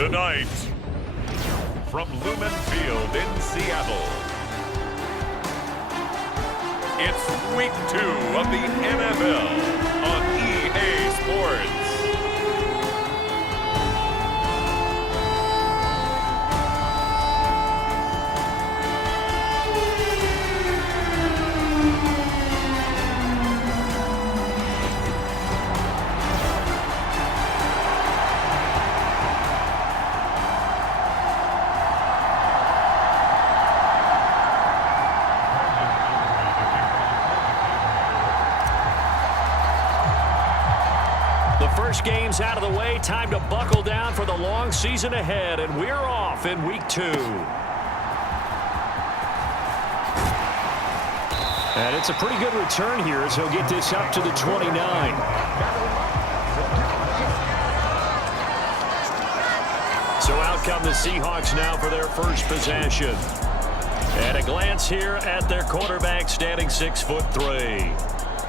Tonight, from Lumen Field in Seattle, it's Week 2 of the NFL on EA Sports. First game's out of the way. Time to buckle down for the long season ahead, and we're off in Week 2. And it's a pretty good return here as he'll get this up to the 29. So out come the Seahawks now for their first possession. At a glance here at their quarterback, standing 6'3".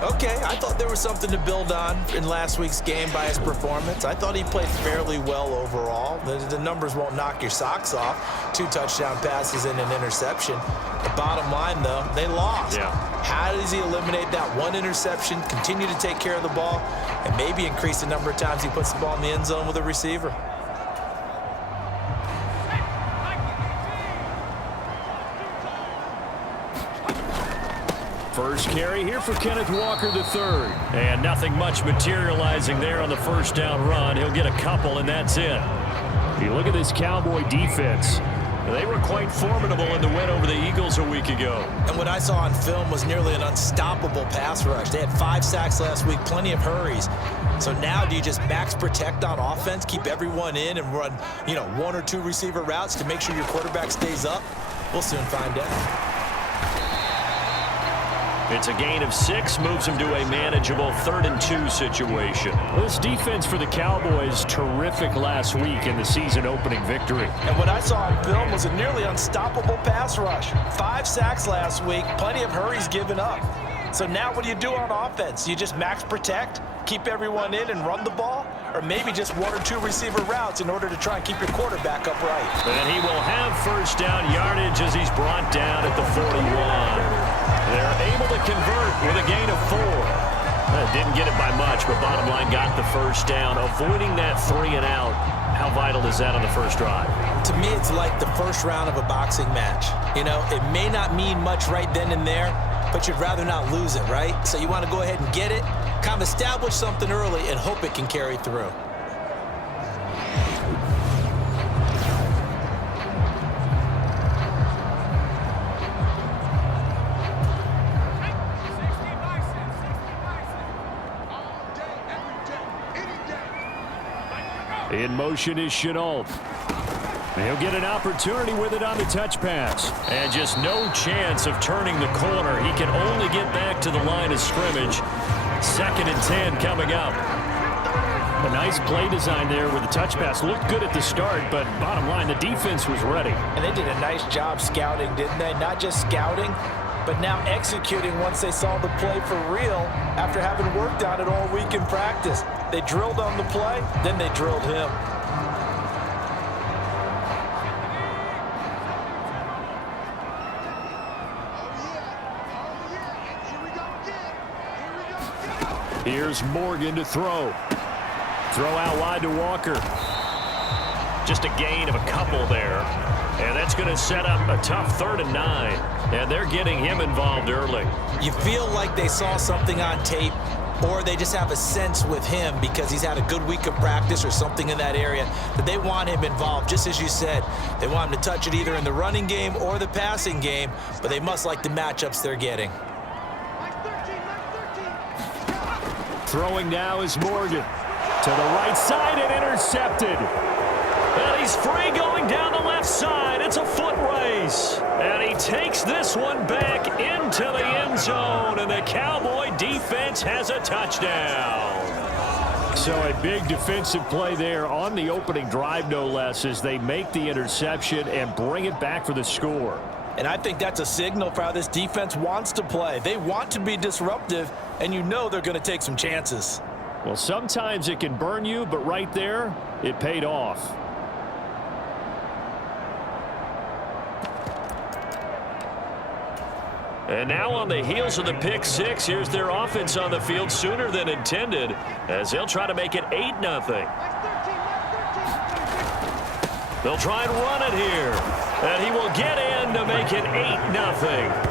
Okay, I thought there was something to build on in last week's game by his performance. I thought he played fairly well overall. The numbers won't knock your socks off. 2 touchdown passes and an interception. The bottom line, though, they lost. Yeah. How does he eliminate that one interception, continue to take care of the ball, and maybe increase the number of times he puts the ball in the end zone with a receiver? First carry here for Kenneth Walker III. And nothing much materializing there on the first down run. He'll get a couple, and that's it. You look at this Cowboy defense. They were quite formidable in the win over the Eagles a week ago. And what I saw on film was nearly an unstoppable pass rush. They had 5 sacks last week, plenty of hurries. So now do you just max protect on offense, keep everyone in, and run, 1 or 2 receiver routes to make sure your quarterback stays up? We'll soon find out. It's a gain of 6, moves him to a manageable 3rd and 2 situation. This defense for the Cowboys, terrific last week in the season opening victory. And what I saw on film was a nearly unstoppable pass rush. 5 sacks last week, plenty of hurries given up. So now what do you do on offense? You just max protect, keep everyone in and run the ball? Or maybe just 1 or 2 receiver routes in order to try and keep your quarterback upright. And he will have first down yardage as he's brought down at the 41. They're able to convert with a gain of 4. Didn't get it by much, but bottom line got the first down. Avoiding that 3 and out, how vital is that on the first drive? To me, it's like the first round of a boxing match. It may not mean much right then and there, but you'd rather not lose it, right? So you want to go ahead and get it, kind of establish something early, and hope it can carry through. In motion is Chenault. He'll get an opportunity with it on the touch pass. And just no chance of turning the corner. He can only get back to the line of scrimmage. 2nd and 10 coming up. A nice play design there with the touch pass. Looked good at the start, but bottom line, the defense was ready. And they did a nice job scouting, didn't they? Not just scouting, but now executing once they saw the play for real after having worked on it all week in practice. They drilled on the play, then they drilled him. Here's Morgan to throw. Throw out wide to Walker. Just a gain of a couple there. And that's going to set up a tough 3rd and 9. And they're getting him involved early. You feel like they saw something on tape, or they just have a sense with him because he's had a good week of practice or something in that area that they want him involved. Just as you said, they want him to touch it either in the running game or the passing game, but they must like the matchups they're getting. Throwing now is Morgan. To the right side and intercepted. And he's free going down the left side. It's a foot race. And he takes this one back into the end zone. And the Cowboy defense has a touchdown. So a big defensive play there on the opening drive, no less, as they make the interception and bring it back for the score. And I think that's a signal for how this defense wants to play. They want to be disruptive, and you know they're going to take some chances. Well, sometimes it can burn you, but right there, it paid off. And now on the heels of the pick six, here's their offense on the field sooner than intended as they'll try to make it 8-0. They'll try and run it here. And he will get in to make it 8-0.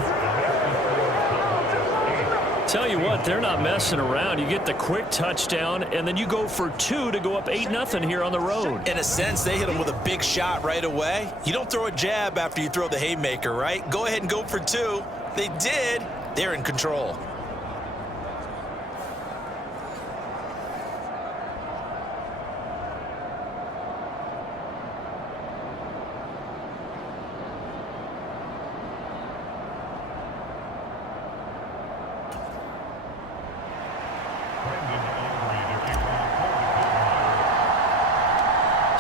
Tell you what, they're not messing around. You get the quick touchdown, and then you go for 2 to go up 8-0 here on the road. In a sense, they hit him with a big shot right away. You don't throw a jab after you throw the haymaker, right? Go ahead and go for 2. They did. They're in control.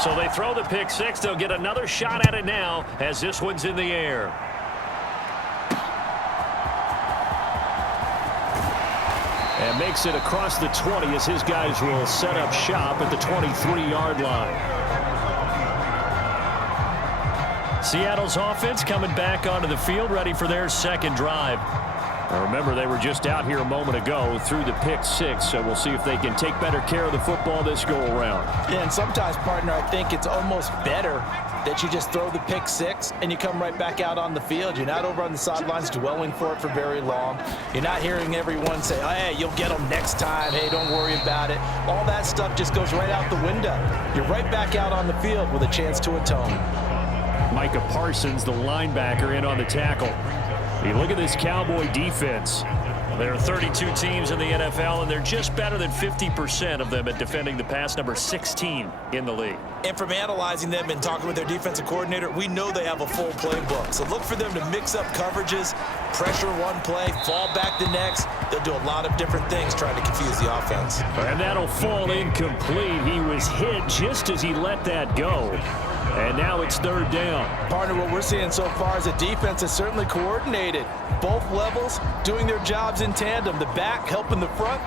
So they throw the pick six. They'll get another shot at it now as this one's in the air. And makes it across the 20 as his guys will set up shop at the 23-yard line. Seattle's offense coming back onto the field, ready for their second drive. Now remember, they were just out here a moment ago through the pick six, so we'll see if they can take better care of the football this go-around. Yeah, and sometimes, partner, I think it's almost better that you just throw the pick six and you come right back out on the field. You're not over on the sidelines dwelling for it for very long. You're not hearing everyone say, oh, hey, you'll get them next time. Hey, don't worry about it. All that stuff just goes right out the window. You're right back out on the field with a chance to atone. Micah Parsons, the linebacker, in on the tackle. You look at this Cowboy defense. There are 32 teams in the NFL, and they're just better than 50% of them at defending the pass, number 16 in the league. And from analyzing them and talking with their defensive coordinator, we know they have a full playbook. So look for them to mix up coverages, pressure one play, fall back the next. They'll do a lot of different things trying to confuse the offense. And that'll fall incomplete. He was hit just as he let that go. And now it's third down. Partner, what we're seeing so far is the defense is certainly coordinated. Both levels doing their jobs in tandem. The back helping the front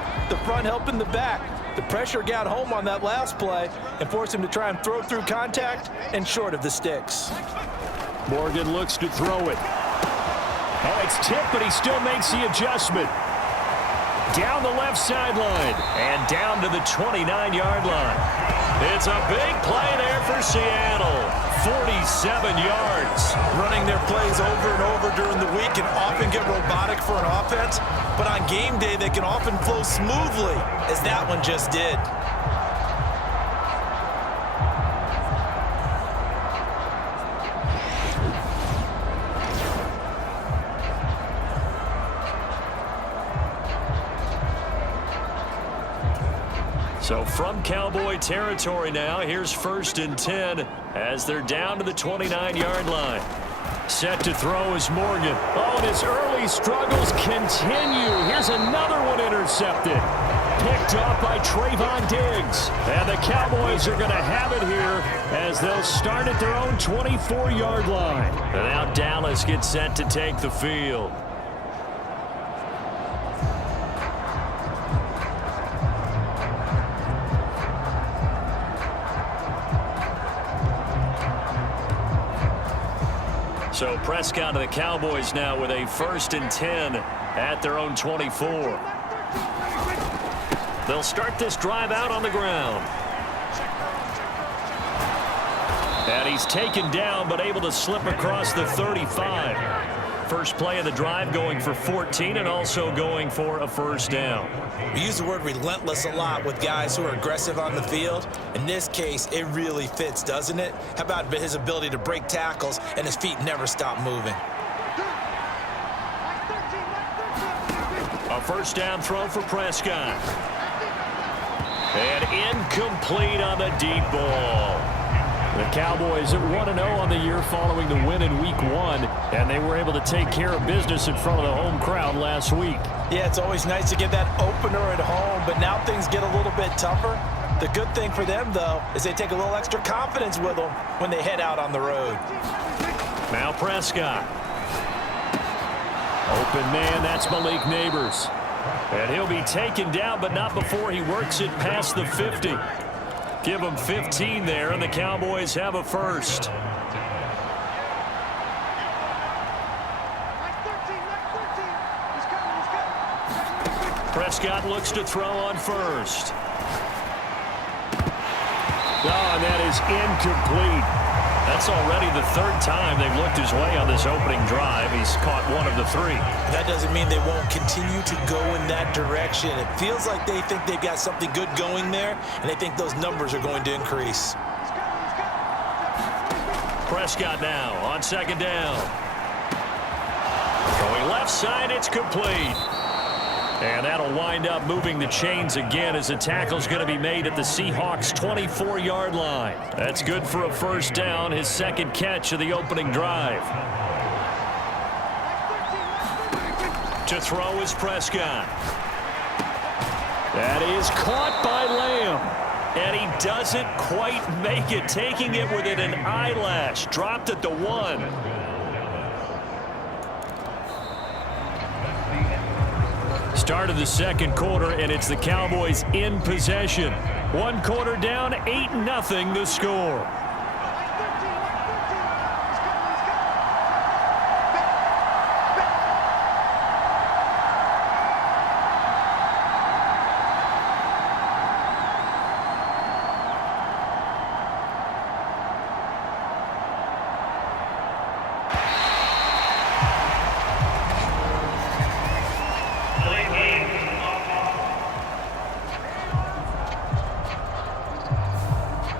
helping the back. The pressure got home on that last play and forced him to try and throw through contact and short of the sticks. Morgan looks to throw it. Oh, it's tipped, but he still makes the adjustment. Down the left sideline and down to the 29-yard line. It's a big play there for Seattle. 47 yards. Running their plays over and over during the week can often get robotic for an offense, but on game day they can often flow smoothly, as that one just did. So from Cowboy territory now, here's 1st and 10 as they're down to the 29-yard line. Set to throw is Morgan. Oh, and his early struggles continue. Here's another one intercepted. Picked off by Trayvon Diggs. And the Cowboys are going to have it here as they'll start at their own 24-yard line. And now Dallas gets set to take the field. So Prescott and the Cowboys now with a 1st and 10 at their own 24. They'll start this drive out on the ground. And he's taken down but able to slip across the 35. First play of the drive going for 14 and also going for a 1st down. We use the word relentless a lot with guys who are aggressive on the field. In this case, it really fits, doesn't it? How about his ability to break tackles and his feet never stop moving? A 1st down throw for Prescott. And incomplete on the deep ball. The Cowboys at 1-0 on the year following the win in Week 1, and they were able to take care of business in front of the home crowd last week. Yeah, it's always nice to get that opener at home, but now things get a little bit tougher. The good thing for them, though, is they take a little extra confidence with them when they head out on the road. Now Prescott. Open man, that's Malik Neighbors. And he'll be taken down, but not before he works it past the 50. Give them 15 there, and the Cowboys have a 1st. Prescott looks to throw on first. Oh, and that is incomplete. That's already the third time they've looked his way on this opening drive. He's caught one of the three. That doesn't mean they won't continue to go in that direction. It feels like they think they've got something good going there, and they think those numbers are going to increase. Prescott now on second down. Going left side, it's complete. And that'll wind up moving the chains again as the tackle's going to be made at the Seahawks' 24-yard line. That's good for a first down, his second catch of the opening drive. To throw is Prescott. That is caught by Lamb. And he doesn't quite make it, taking it within an eyelash. Dropped at the 1. Start of the second quarter, and it's the Cowboys in possession. 1 quarter down, 8-0 the score.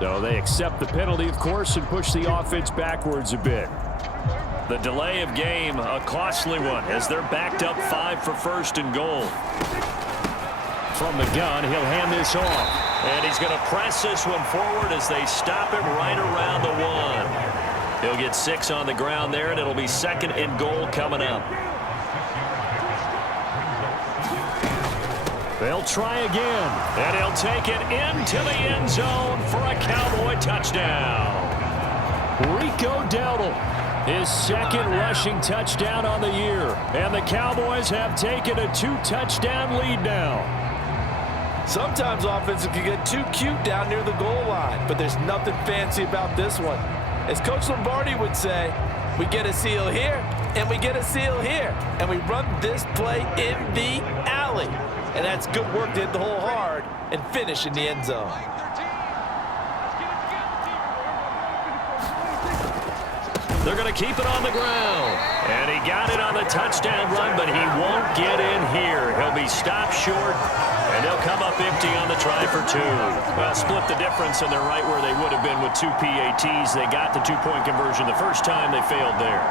So they accept the penalty, of course, and push the offense backwards a bit. The delay of game, a costly one, as they're backed up 5 for first and goal. From the gun, he'll hand this off. And he's going to press this one forward as they stop him right around the 1. He'll get 6 on the ground there, and it'll be second and goal coming up. They'll try again, and he'll take it into the end zone for a Cowboy touchdown. Rico Dowdle, his second rushing touchdown on the year, and the Cowboys have taken a 2-touchdown lead now. Sometimes offenses can get too cute down near the goal line, but there's nothing fancy about this one. As Coach Lombardi would say, we get a seal here, and we get a seal here, and we run this play in the alley. And that's good work to hit the hole hard and finish in the end zone. They're going to keep it on the ground. And he got it on the touchdown run, but he won't get in here. He'll be stopped short, and they'll come up empty on the try for 2. Well, split the difference, and they're right where they would have been with 2 PATs. They got the 2-point conversion the first time. They failed there.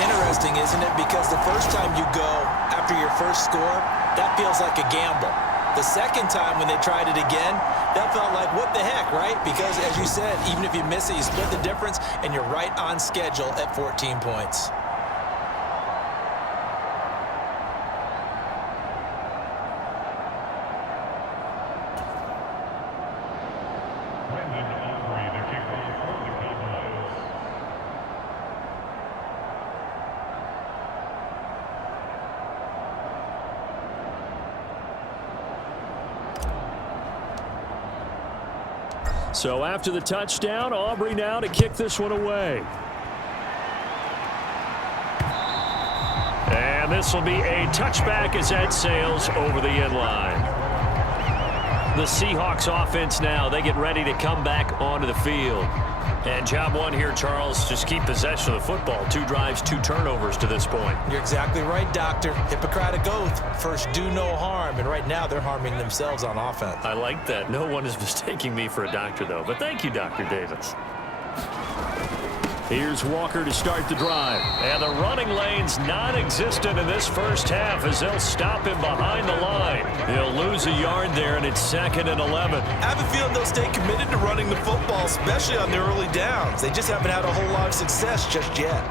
Interesting, isn't it? Because the first time you go after your first score, that feels like a gamble. The second time when they tried it again, that felt like, what the heck, right? Because, as you said, even if you miss it, you split the difference, and you're right on schedule at 14 points. So after the touchdown, Aubrey now to kick this one away. And this will be a touchback as that sails over the end line. The Seahawks offense now, they get ready to come back onto the field. And job one here, Charles, just keep possession of the football. 2 drives, 2 turnovers to this point. You're exactly right, Doctor. Hippocratic oath. First, do no harm. And right now, they're harming themselves on offense. I like that. No one is mistaking me for a doctor, though. But thank you, Dr. Davis. Here's Walker to start the drive. And the running lane's non-existent in this first half as they'll stop him behind the line. He'll lose a yard there, and it's 2nd and 11. I have a feeling they'll stay committed to running the football, especially on their early downs. They just haven't had a whole lot of success just yet.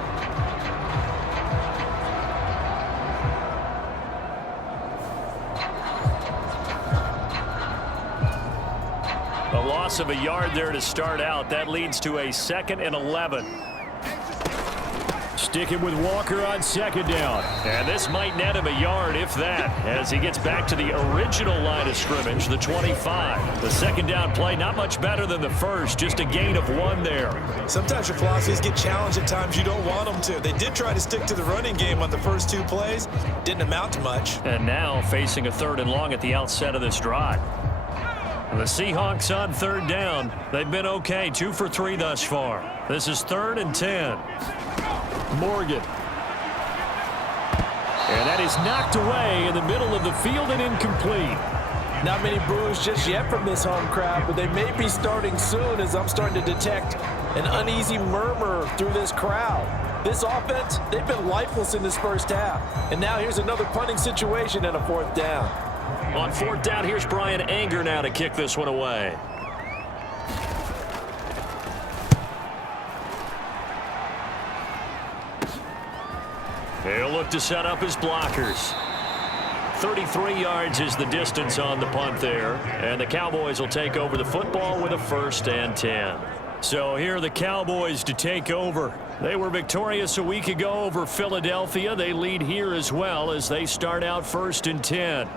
A loss of a yard there to start out. That leads to a 2nd and 11. sticking with Walker on second down. And this might net him a yard, if that, as he gets back to the original line of scrimmage, the 25. The second down play, not much better than the first, just a gain of 1 there. Sometimes your philosophies get challenged at times you don't want them to. They did try to stick to the running game on the first 2 plays. Didn't amount to much. And now facing a 3rd and long at the outset of this drive. The Seahawks on 3rd down. They've been okay, 2 for 3 thus far. This is 3rd and 10. Morgan. And that is knocked away in the middle of the field and incomplete. Not many boos just yet from this home crowd, but they may be starting soon as I'm starting to detect an uneasy murmur through this crowd. This offense, they've been lifeless in this first half. And now here's another punting situation and a 4th down. On 4th down, here's Brian Anger now to kick this one away. He'll look to set up his blockers. 33 yards is the distance on the punt there. And the Cowboys will take over the football with a 1st and 10. So here are the Cowboys to take over. They were victorious a week ago over Philadelphia. They lead here as well as they start out 1st and 10.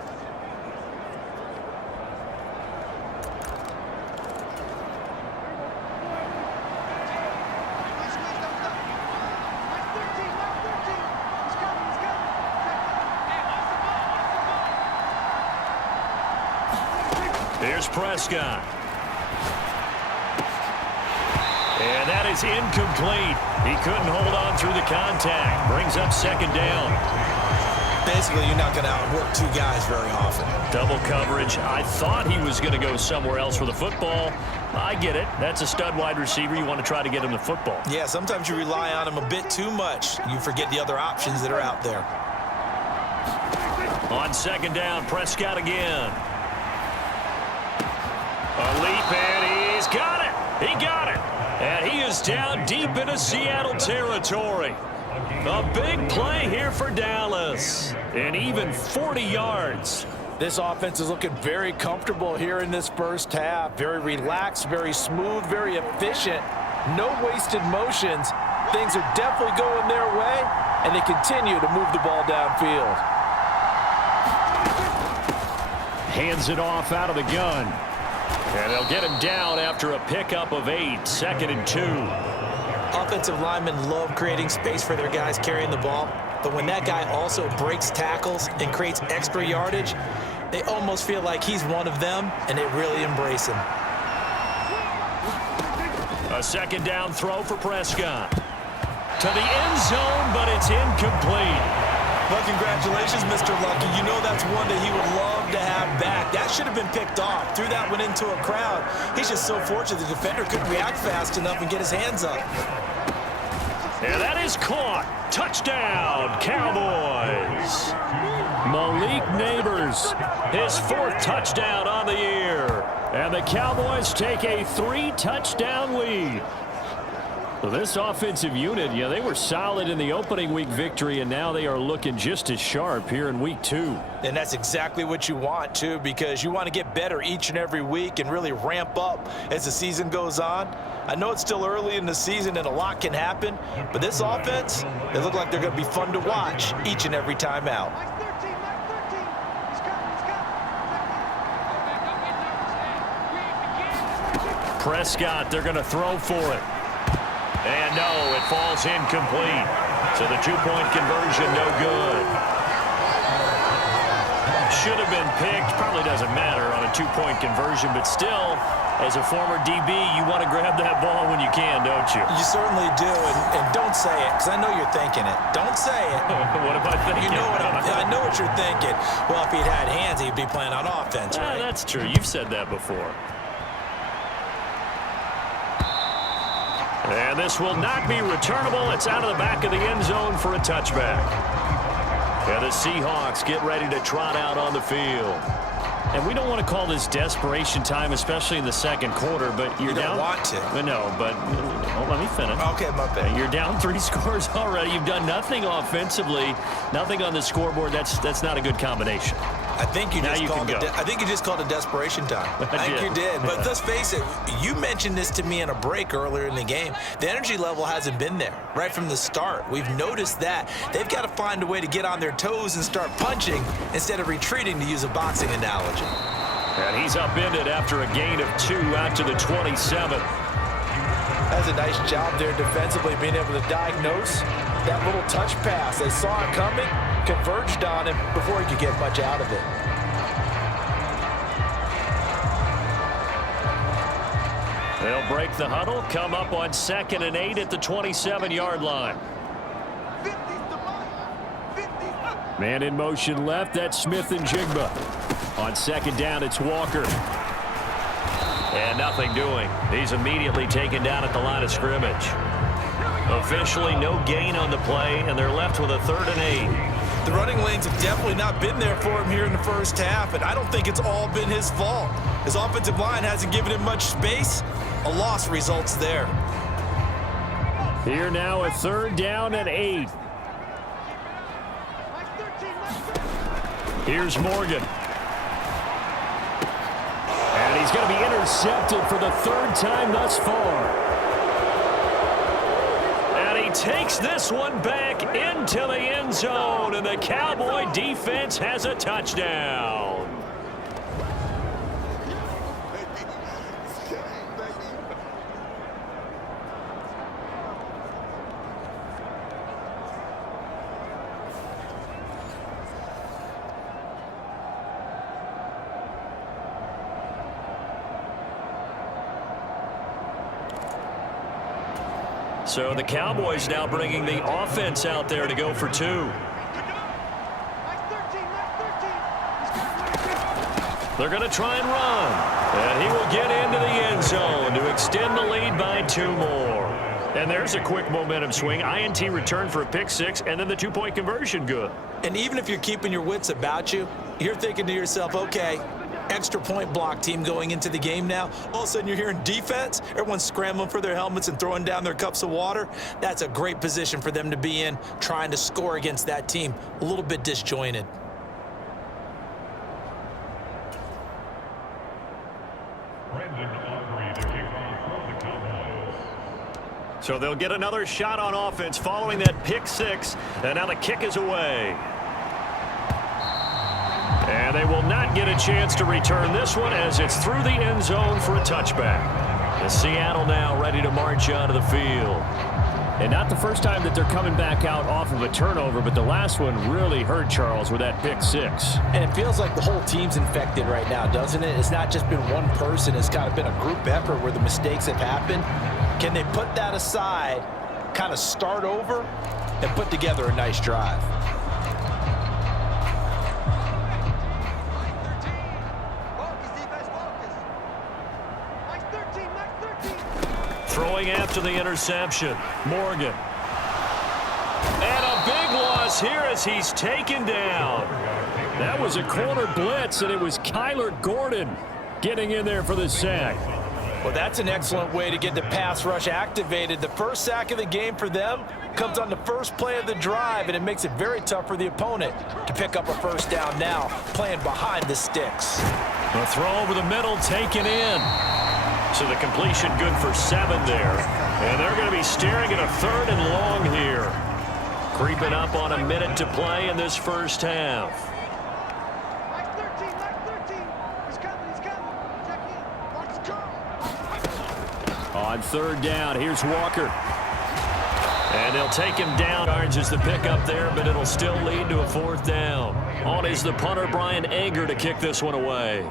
Here's Prescott. And that is incomplete. He couldn't hold on through the contact. Brings up 2nd down. Basically, you're not going to outwork 2 guys very often. Double coverage. I thought he was going to go somewhere else for the football. I get it. That's a stud wide receiver. You want to try to get him the football. Yeah, sometimes you rely on him a bit too much. You forget the other options that are out there. On 2nd down, Prescott again. A leap, and he's got it. He got it. And he is down deep into Seattle territory. A big play here for Dallas. And even 40 yards. This offense is looking very comfortable here in this first half. Very relaxed, very smooth, very efficient. No wasted motions. Things are definitely going their way, and they continue to move the ball downfield. Hands it off out of the gun. And they'll get him down after a pickup of 8, 2nd and 2. Offensive linemen love creating space for their guys carrying the ball, but when that guy also breaks tackles and creates extra yardage, they almost feel like he's one of them, and they really embrace him. A 2nd down throw for Prescott. To the end zone, but it's incomplete. Well, congratulations, Mr. Lucky. You know that's one that he would love to have back. That should have been picked off. Threw that one into a crowd. He's just so fortunate the defender couldn't react fast enough and get his hands up. And that is caught. Touchdown, Cowboys. Malik Neighbors, his 4th touchdown on the year. And the Cowboys take a 3-touchdown lead. So this offensive unit, they were solid in the opening week victory, and now they are looking just as sharp here in week 2. And that's exactly what you want, too, because you want to get better each and every week and really ramp up as the season goes on. I know it's still early in the season and a lot can happen, but this offense, they look like they're going to be fun to watch each and every time out. Prescott, they're going to throw for it. And no, it falls incomplete. So the 2-point conversion, no good. Should have been picked. Probably doesn't matter on a 2-point conversion, but still, as a former DB, you want to grab that ball when you can, don't you? You certainly do, and don't say it, because I know you're thinking it. Don't say it. What am I thinking? You know I know what you're thinking. Well, if he'd had hands, he'd be playing on offense, right? That's true. You've said that before. And this will not be returnable. It's out of the back of the end zone for a touchback. And the Seahawks get ready to trot out on the field. And we don't want to call this desperation time, especially in the second quarter, but you're down. You don't want to. No, but let me finish. Okay, my bad. You're down 3 scores already. You've done nothing offensively, nothing on the scoreboard. That's not a good combination. I think you Now just you called can it. go. I think you just called it desperation time. I think did. you did. But let's face it. You mentioned this to me in a break earlier in the game. The energy level hasn't been there right from the start. We've noticed that they've got to find a way to get on their toes and start punching instead of retreating, to use a boxing analogy. And he's upended after a gain of 2 out to the 27. That's a nice job there defensively, being able to diagnose that little touch pass. They saw it coming, converged on him before he could get much out of it. They'll break the huddle, come up on 2nd and 8 at the 27-yard line. Man in motion left, that's Smith and Jigba. On 2nd down, it's Walker. And nothing doing. He's immediately taken down at the line of scrimmage. Officially no gain on the play, and they're left with a 3rd and 8. The running lanes have definitely not been there for him here in the first half, and I don't think it's all been his fault. His offensive line hasn't given him much space. A loss results there. Here now a 3rd down and 8. Here's Morgan. And he's going to be intercepted for the 3rd time thus far. And he takes this one back into the end zone, and the Cowboy defense has a touchdown. So the Cowboys now bringing the offense out there to go for 2. They're going to try and run. And he will get into the end zone to extend the lead by 2 more. And there's a quick momentum swing. INT return for a pick 6, and then the 2-point conversion good. And even if you're keeping your wits about you, you're thinking to yourself, okay, extra point block team going into the game now. All of a sudden you're hearing defense. Everyone's scrambling for their helmets and throwing down their cups of water. That's a great position for them to be in, trying to score against that team. A little bit disjointed. So they'll get another shot on offense following that pick 6. And now the kick is away. And they will not get a chance to return this one as it's through the end zone for a touchback. And Seattle now ready to march onto the field. And not the first time that they're coming back out off of a turnover, but the last one really hurt Charles with that pick 6. And it feels like the whole team's infected right now, doesn't it? It's not just been one person. It's kind of been a group effort where the mistakes have happened. Can they put that aside, kind of start over, and put together a nice drive? Throwing after the interception, Morgan. And a big loss here as he's taken down. That was a corner blitz, and it was Kyler Gordon getting in there for the sack. Well, that's an excellent way to get the pass rush activated. The first sack of the game for them comes on the first play of the drive, and it makes it very tough for the opponent to pick up a first down now, playing behind the sticks. The throw over the middle taken in. So the completion good for 7 there. And they're going to be staring at a 3rd and long here. Creeping up on a minute to play in this first half. On 3rd down, here's Walker. And they'll take him down. Yards is the pickup there, but it'll still lead to a 4th down. On is the punter, Brian Anger, to kick this one away.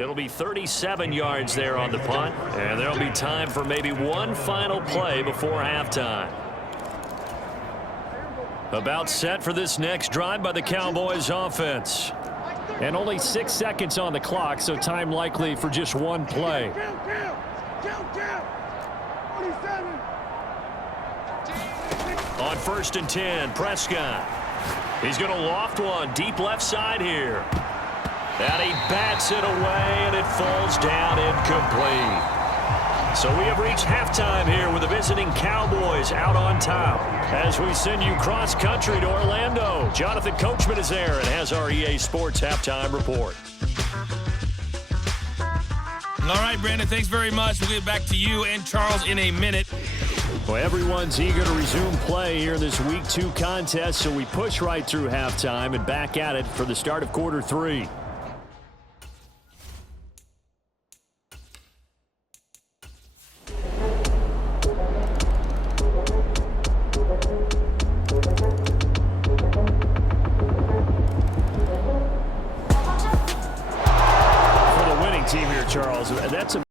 It'll be 37 yards there on the punt, and there'll be time for maybe one final play before halftime. About set for this next drive by the Cowboys offense. And only 6 seconds on the clock, so time likely for just one play. On 1st and 10, Prescott. He's going to loft one deep left side here. And he bats it away, and it falls down incomplete. So we have reached halftime here with the visiting Cowboys out on top. As we send you cross-country to Orlando, Jonathan Coachman is there and has our EA Sports halftime report. All right, Brandon, thanks very much. We'll get back to you and Charles in a minute. Well, everyone's eager to resume play here in this Week 2 contest, so we push right through halftime and back at it for the start of quarter 3.